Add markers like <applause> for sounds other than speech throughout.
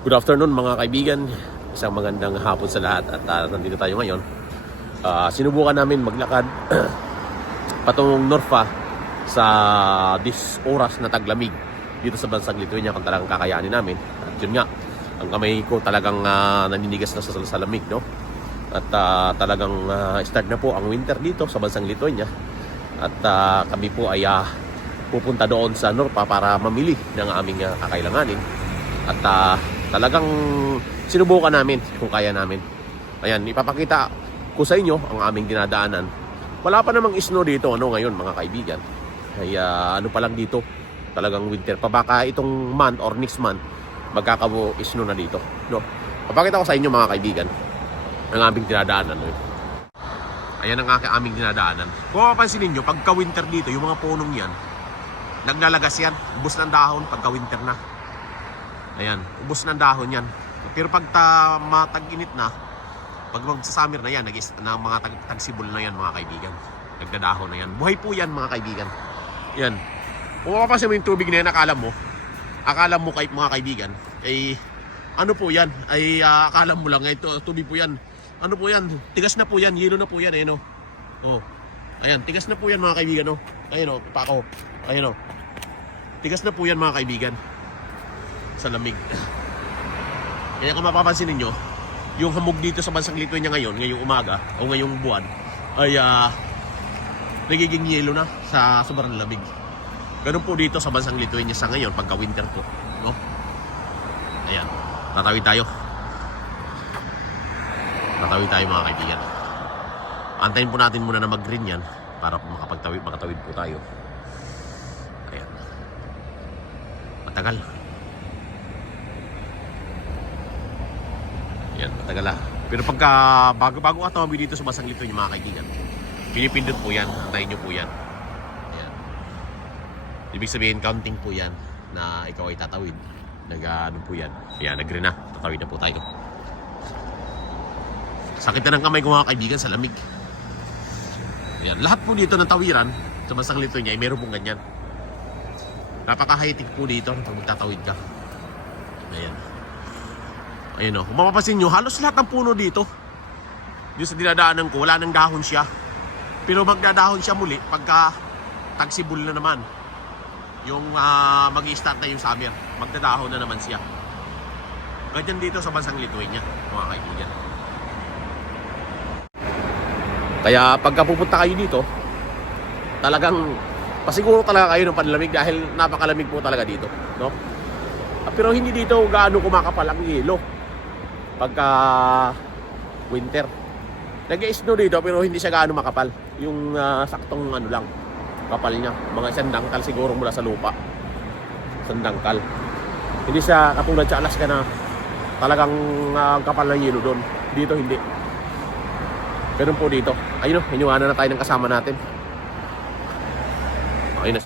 Good afternoon mga kaibigan. Isang magandang hapon sa lahat at ah, nandito tayo ngayon. Ah, sinubukan namin maglakad <clears throat> patungong Norfa sa dis oras na taglamig dito sa bansang Lithuania kung talagang kakayanin namin. At yun nga, ang kamay ko talagang ah, naninigas na sa, sa lamig, no? At ah, talagang ah, start na po ang winter dito sa bansang Lithuania. At ah, kami po ay ah, pupunta doon sa Norpa para mamili ng aming ah, kakailanganin. At ah, talagang sinubukan namin kung kaya namin. Ayan, ipapakita ko sa inyo ang aming dinadaanan. Wala pa namang snow dito ano ngayon mga kaibigan. Ay ah, ano pa lang dito, talagang winter pa. Baka itong month or next month magkakabo snow na dito. No? Papakita ko sa inyo mga kaibigan ang aming dinadaanan. No? Ayan ang aming dinadaanan. Kung mapapansin ninyo, pagka winter dito, yung mga punong yan, naglalagas yan. Ubus ng dahon pagka winter na. Ayan, ubos ng dahon yan. Pero pag ta, matag-init na, pag magsa-summer na yan, nag na mga tag tagsibol na yan mga kaibigan. Nagdadahon na yan. Buhay po yan mga kaibigan. Yan. Kung mapapansin mo yung tubig na yan, akala mo, akala mo kay mga kaibigan, ay ano po yan? Ay ah, akala mo lang, tu- tubig po yan. Ano po yan? Tigas na po yan, yelo na po yan, eh, no? Oh. Ayan, tigas na po yan mga kaibigan, no? Ayan, oh, pako. Ayan, oh. Tigas na po yan mga kaibigan sa lamig. Kaya kung mapapansin ninyo, yung hamog dito sa bansang Lithuania ngayon, ngayong umaga o ngayong buwan, ay ah, nagiging yelo na sa sobrang lamig. Ganun po dito sa bansang Lithuania sa ngayon pagka winter po, no? Ayan, tatawid tayo. Tatawid tayo mga kaibigan. Antayin po natin muna na mag-green yan para makapagtawid, makatawid po tayo. Ayan. Matagal. Yan, matagal ah. Pero pagka bago bago ka tumawid dito sa Basang Lito yung mga kaibigan, pinipindot po yan, antayin nyo po yan. Yan. Ibig sabihin, counting po yan na ikaw ay tatawid. Nag ano po yan. Yan, nag-green na. Tatawid na po tayo. Sakit na ng kamay ko mga kaibigan sa lamig. Yan. Lahat po dito ng tawiran sa Basang Lito niya ay meron pong ganyan. Napaka-high-tech po dito pag magtatawid ka. Ayan. Ayun o. Kung mapapansin nyo, halos lahat ng puno dito. Yung sa dinadaanan ko, wala nang dahon siya. Pero magdadahon siya muli pagka tagsibol na naman. Yung uh, mag start na yung summer. Magdadahon na naman siya. Ganyan dito sa bansang Lithuania, mga kaibigan. Kaya pagka pupunta kayo dito, talagang pasiguro talaga kayo ng panlamig dahil napakalamig po talaga dito. No? Ah, Pero hindi dito gaano kumakapal ang yelo pagka winter. Nag-snow dito pero hindi siya gaano makapal. Yung ah, saktong ano lang, kapal niya. Mga isang dangkal siguro mula sa lupa. Isang dangkal. Hindi siya katulad sa Alaska na talagang ang kapal ng yelo doon. Dito hindi. Ganun po dito. Ayun o, inuwanan na tayo ng kasama natin. Ayun na.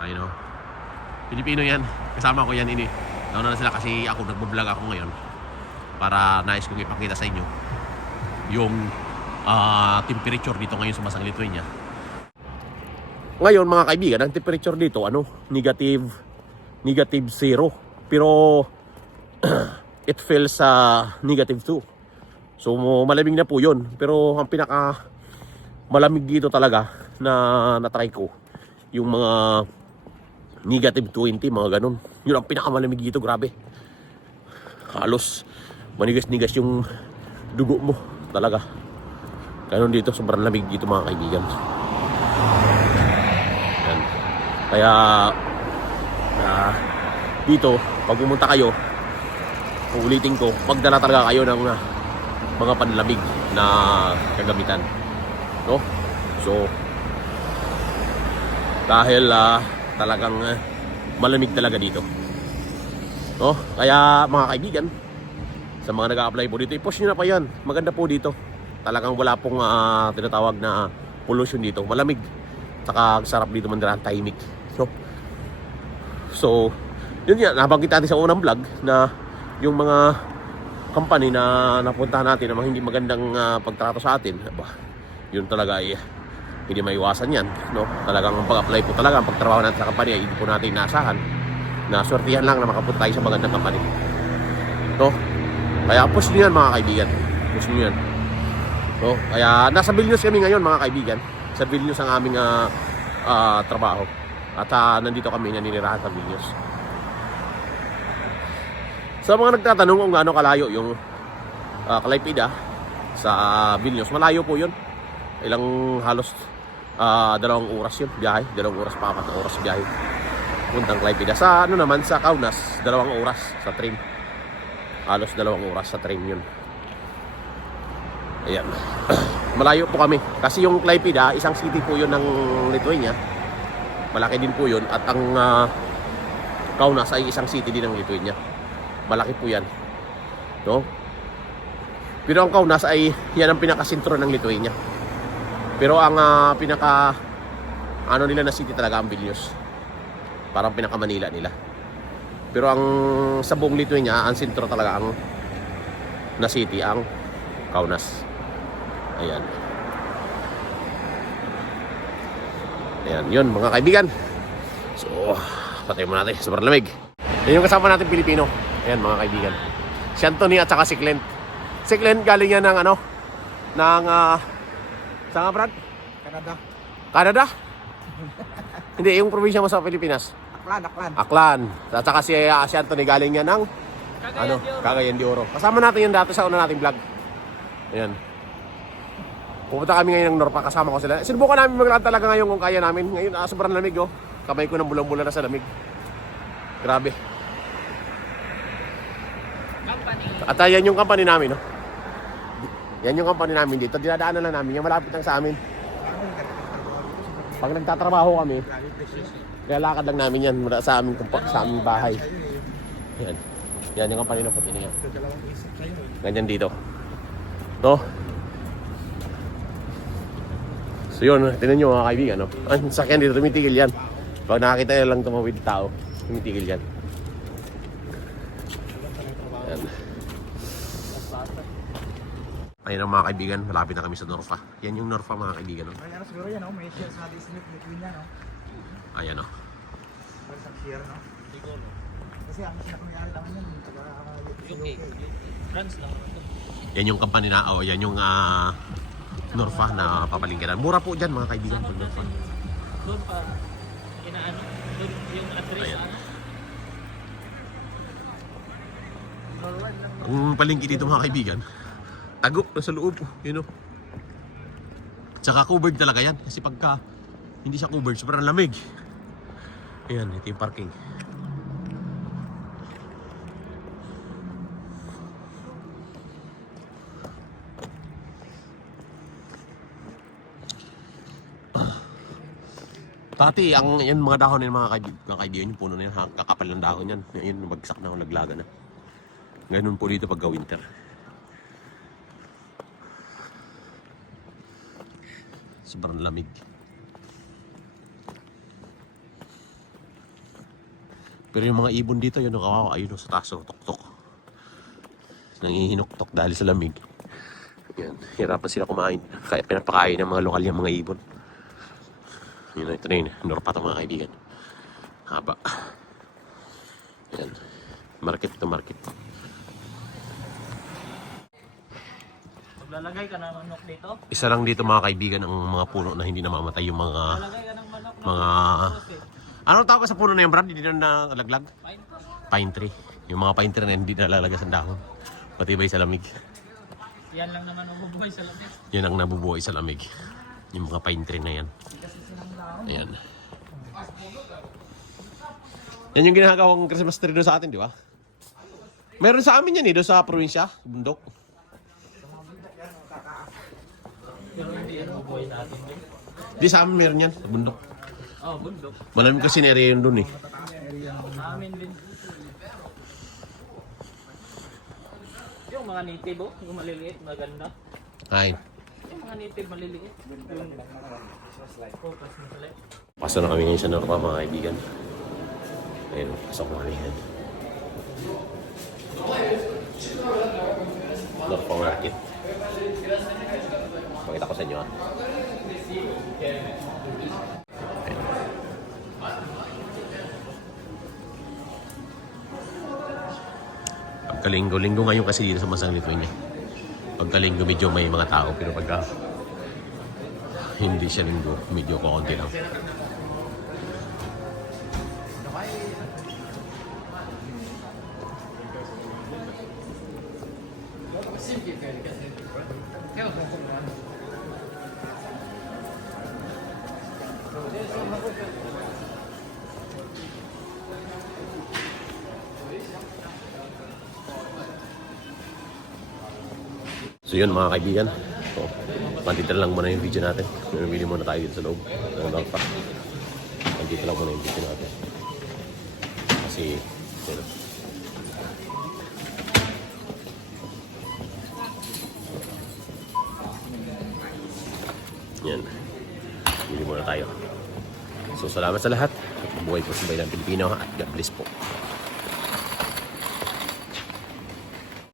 Ayun o. Pilipino yan. Kasama ko yan ini. Nauna na sila kasi ako nagbablog ako ngayon para nais kong ipakita sa inyo yung ah, temperature dito ngayon sa Basang Lithuania. Ngayon mga kaibigan, ang temperature dito ano, negative negative zero. Pero <clears throat> it feels sa negative 2. So malamig na po 'yon. Pero ang pinaka malamig dito talaga na na-try ko yung mga negative 20, mga ganun. Yun ang pinakamalamig dito, grabe. Halos manigas-nigas yung dugo mo talaga. Ganun dito, sobrang lamig dito mga kaibigan. Yan. Kaya ah, dito, pag pumunta kayo, uulitin ko, magdala talaga kayo ng ah, mga panlamig na kagamitan. No? So, dahil ah, talagang ah, malamig talaga dito. No? Kaya mga kaibigan, sa mga nag-a-apply po dito, i-push nyo na pa yan. Maganda po dito. Talagang wala pong ah, tinatawag na pollution dito. Malamig. Saka sarap dito mandirahan tahimik. No? So, yun nga, nabanggit natin sa unang vlog na yung mga company na napuntahan natin na hindi magandang ah, pagtrato sa atin, aba, yun talaga ay hindi maiwasan yan. No? Talagang ang pag-apply po talaga, ang pagtrabaho natin sa company ay hindi po natin inaasahan. na swertihan lang na makapunta tayo sa magandang company. No? Kaya push nyo yan mga kaibigan. Push nyo yan. No? Kaya nasa Vilnius kami ngayon mga kaibigan. Sa Vilnius ang aming ah, ah, trabaho. At ah, nandito kami naninirahan sa Vilnius. Sa mga nagtatanong kung gaano kalayo yung uh, Kalaipida sa ah, Vilnius, malayo po yun. Ilang halos ah, dalawang oras yun, biyahe. Dalawang oras pa, apat na oras biyahe. Puntang Kalaipida. Sa ano naman, sa Kaunas, dalawang oras sa train. Halos dalawang oras sa train yun. Ayan. <clears throat> Malayo po kami. Kasi yung Klaipeda, isang city po yun ng Lithuania. Malaki din po yun. At ang uh, Kaunas ay isang city din ng Lithuania. Malaki po yan. No? Pero ang Kaunas ay yan ang pinakasentro ng Lithuania. Pero ang ah, pinaka ano nila na city talaga ang Vilnius. Parang pinaka Manila nila. Pero ang sa buong Lithuania, ang sentro talaga ang na city ang Kaunas. Ayan. Ayan, yun mga kaibigan. So, patay mo natin. Sobrang lamig. Yan yung kasama natin Pilipino. Ayan mga kaibigan. Si Anthony at saka si Clint. Si Clint galing yan ng ano, ng, uh, saan nga Brad? Canada. Canada? <laughs> Hindi, yung probinsya mo sa Pilipinas. Aklan, aklan. Aklan. At saka si, ah, si Anthony galing yan ng ano, Cagayan de Oro. Kasama natin yan dati sa una nating vlog. Ayan. Pupunta kami ngayon ng Norpa, kasama ko sila. Sinubukan namin maglakad talaga ngayon kung kaya namin. Ngayon, ah, sobrang lamig oh. Kamay ko ng bulang-bulan na sa lamig. Grabe. At ah, yan yung company namin, no? Yan yung company namin dito. Dinadaanan lang namin. Yan malapit lang sa amin. Pag nagtatrabaho kami, Nilalakad lang namin yan mula sa aming, kumpa, sa aming bahay. Yan. Yan yung company na puti na yan. Ganyan dito. No? So yun, tinan nyo mga kaibigan, no? Ang sakyan dito, tumitigil yan. Pag nakakita nyo lang tumawid tao, tumitigil yan. Yan. Ayun ang mga kaibigan, malapit na kami sa Norfa. Yan yung Norfa mga kaibigan, no? May ano siguro yan, no? may share sa Disney Lithuania, no? Ayan, no? May isang share, no? Kasi ang pinakamayari naman yan, taga UK. France lang. Yan yung company na, oh, yan yung ah, Norfa na papalingkiran. Mura po dyan mga kaibigan pag Norfa. Doon pa, inaano, doon yung address, Ayan. ano? Ang palingki dito mga kaibigan, tago na sa loob, you know. Tsaka covered talaga yan kasi pagka hindi siya covered, sobrang lamig. Ayan, ito yung parking. Tati, ang yan mga dahon ng mga kaibigan, yung puno na yan, kakapal ng dahon yan. Yan, bagsak na, naglaga na. Ganun po dito pagka winter. Sobrang lamig. Pero yung mga ibon dito, yun ang kawawa. Ayun sa taas, tok-tok. Nangihinok-tok dahil sa lamig. Yan, hirapan sila kumain. Kaya pinapakain ng mga lokal yung mga ibon. Yun na, ito na yun. Norpa ito mga kaibigan. Haba. Yan. Market to market. Maglalagay ka ng manok dito. Isa lang dito mga kaibigan ang mga puno na hindi namamatay yung mga Lalagay ka ng manok mga ano tawag sa puno na yung brand hindi na nalaglag? Pine tree. Yung mga pine tree na hindi nalalagas ang dahon. Matibay sa lamig Yan lang naman ang bubuhay sa labis. yun ang nabubuhay sa lamig. Yung mga pine tree na yan. Ayan. Yan yung ginagawang Christmas tree doon sa atin di ba? Meron sa amin yan eh doon sa probinsya bundok yan bubuhay natin din. di sa amin meron yan sa bundok Oh, bundok. malamig kasi na area yun doon eh amin din. Yung mga native, oh, yung maliliit, maganda. ay Yung mga native, maliliit. Yung focus na sila. Pasok na kami ngayon sa Norpa mga kaibigan. Ayun, pasok na kami ngayon. Norpa Market. Pakita ko sa inyo. Ah. Pagkalinggo-linggo ngayon kasi dito sa Masang Lithuania. Pagkalinggo medyo may mga tao pero pagka hindi siya linggo medyo kaunti lang. So yun mga kaibigan. So, nandito lang muna yung video natin. Namili muna tayo dito sa loob. Ano lang pa. Nandito lang muna yung video natin. Kasi, yun. Salamat sa lahat. Buhay po sa bayan Pilipino at God bless po.